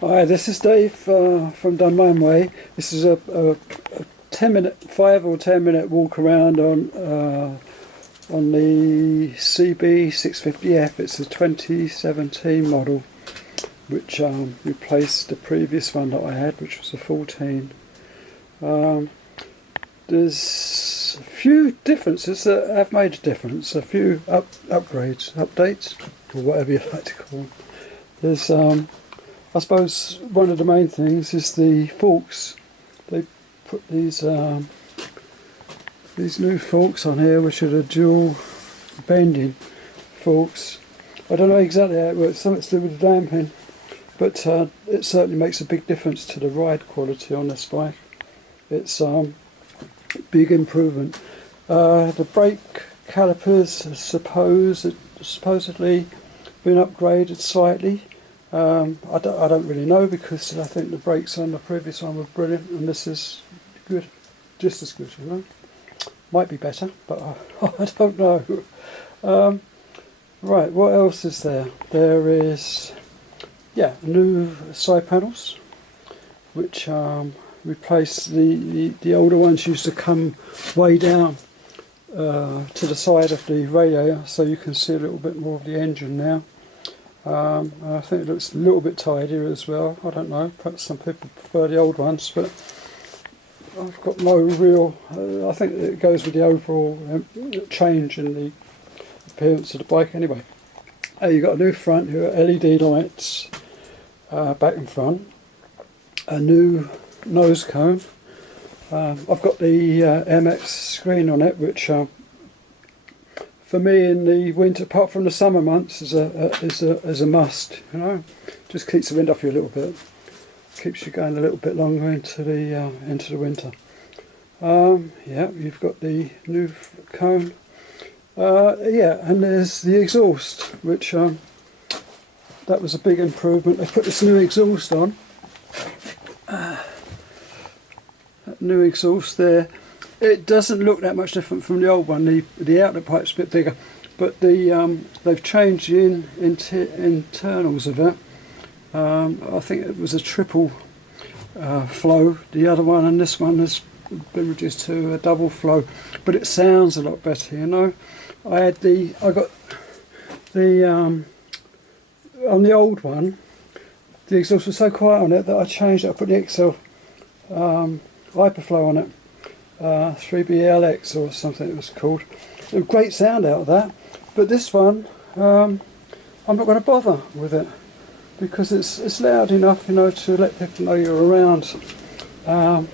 Hi, this is Dave from Done My Own Way. This is a 5 or 10 minute walk around on the CB650f. It's a 2017 model, which replaced the previous one that I had, which was a 14. There's a few differences that have made a difference, a few upgrades, updates, or whatever you like to call them. There's I suppose one of the main things is the forks. They put these new forks on here, which are the dual bending forks. I don't know exactly how it works, something to do with the damping, but it certainly makes a big difference to the ride quality on this bike. It's a big improvement. The brake calipers are supposedly been upgraded slightly. I don't really know, because I think the brakes on the previous one were brilliant, and this is good, just as good, you know. Might be better, but I don't know. Right, what else is there? There is, new side panels, which replace the older ones. Used to come way down to the side of the radiator, so you can see a little bit more of the engine now. I think it looks a little bit tidier as well. I don't know, perhaps some people prefer the old ones, but I've got no real... I think it goes with the overall change in the appearance of the bike anyway. You've got a new front here, LED lights back and front, a new nose cone. I've got the MX screen on it, which for me in the winter, apart from the summer months, is a must. You know, just keeps the wind off you a little bit, keeps you going a little bit longer into the winter. You've got the new cone. And there's the exhaust, which that was a big improvement. They put this new exhaust on. That new exhaust there. It doesn't look that much different from the old one. The outlet pipe's a bit bigger, but they've changed the internals of it. I think it was a triple flow, the other one, and this one has been reduced to a double flow. But it sounds a lot better, you know. I got the on the old one, the exhaust was so quiet on it that I changed it. I put the XL Hyperflow on it. 3BLX or something it was called. A great sound out of that, but this one I'm not going to bother with it, because it's loud enough, you know, to let people know you're around, and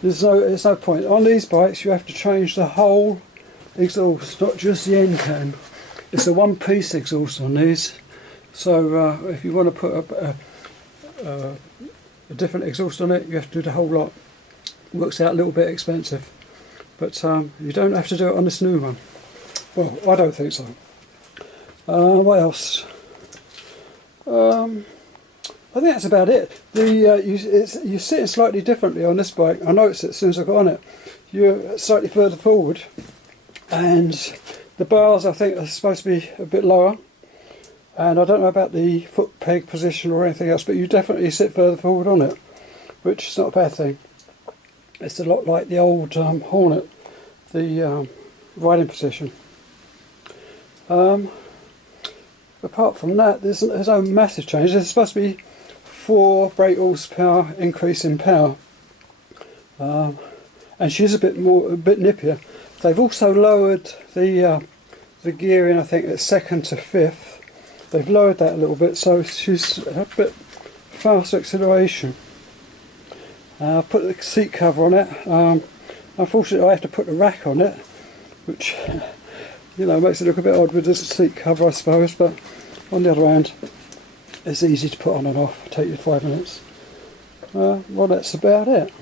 there's no point. On these bikes you have to change the whole exhaust, not just the end can. It's a one-piece exhaust on these, so if you want to put a different exhaust on it, you have to do the whole lot. Works out a little bit expensive, but you don't have to do it on this new one. Well, I don't think so. What else? I think that's about it. You sit it slightly differently on this bike. I noticed it as soon as I got on it. You're slightly further forward, and the bars I think are supposed to be a bit lower. And I don't know about the foot peg position or anything else, but you definitely sit further forward on it, which is not a bad thing. It's a lot like the old Hornet, the riding position. Apart from that, there's no massive change. There's supposed to be 4 brake horsepower increase in power, and she's a bit nippier. They've also lowered the gearing, I think, at 2nd to 5th. They've lowered that a little bit, so she's a bit faster acceleration. I put the seat cover on it. Unfortunately I have to put a rack on it, which you know makes it look a bit odd with this seat cover, I suppose, but on the other hand it's easy to put on and off. It'll take you 5 minutes. Well, that's about it.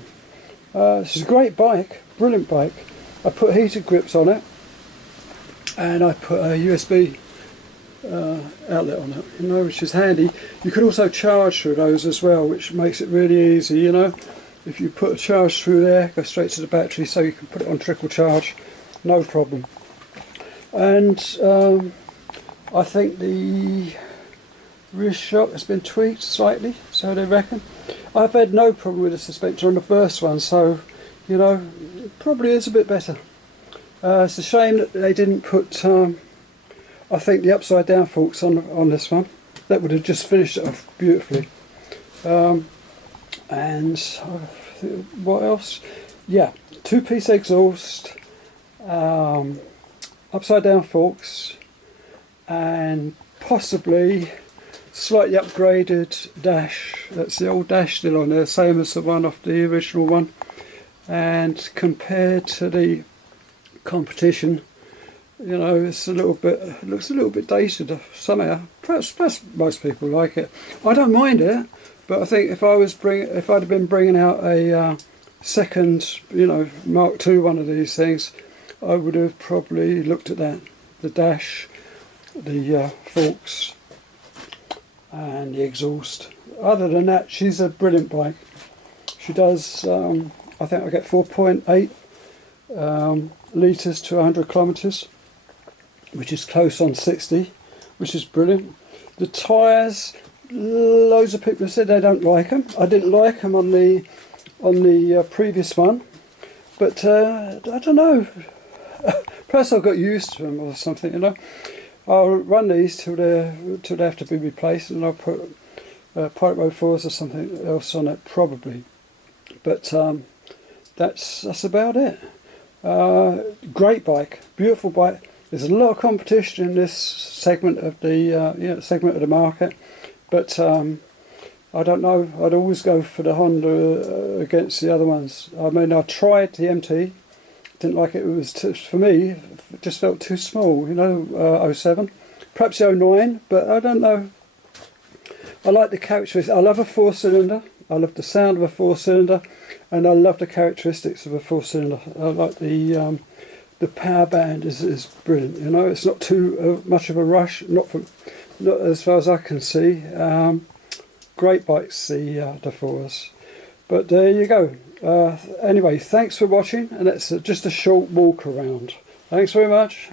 This is a great bike, brilliant bike. I put heated grips on it, and I put a USB outlet on it, you know, which is handy. You can also charge through those as well, which makes it really easy, you know. If you put a charge through there, go straight to the battery, so you can put it on trickle charge, no problem. And I think the rear shock has been tweaked slightly, so they reckon. I've had no problem with the suspension on the first one, so you know, it probably is a bit better. It's a shame that they didn't put I think the upside down forks on this one. That would have just finished it off beautifully. And what else? Yeah, 2-piece exhaust, upside down forks, and possibly slightly upgraded dash. That's the old dash still on there, same as the one off the original one. And compared to the competition, you know, it's a little bit, it looks a little bit dated somehow. Perhaps most people like it. I don't mind it, but I think if I'd have been bringing out a second, you know, Mark II one of these things, I would have probably looked at that, the dash, the forks, and the exhaust. Other than that, she's a brilliant bike. She does, I think I get 4.8 litres to 100 kilometres, which is close on 60, which is brilliant. The tyres, loads of people have said they don't like them. I didn't like them on the previous one, but I don't know. Perhaps I got used to them or something, you know. I'll run these till they have to be replaced, and I'll put Pirate Mode 4s or something else on it probably. But that's about it. Great bike, beautiful bike. There's a lot of competition in this segment of the segment of the market, but I don't know. I'd always go for the Honda against the other ones. I mean, I tried the MT, didn't like it. It was for me, it just felt too small. You know, 07, perhaps the 09, but I don't know. I like the characteristics. I love a 4-cylinder. I love the sound of a 4-cylinder, and I love the characteristics of a 4-cylinder. I like the power band is brilliant. You know, it's not too much of a rush. Not as far as I can see. Great bikes, the 4s. But there you go. Anyway, thanks for watching, and that's just a short walk around. Thanks very much.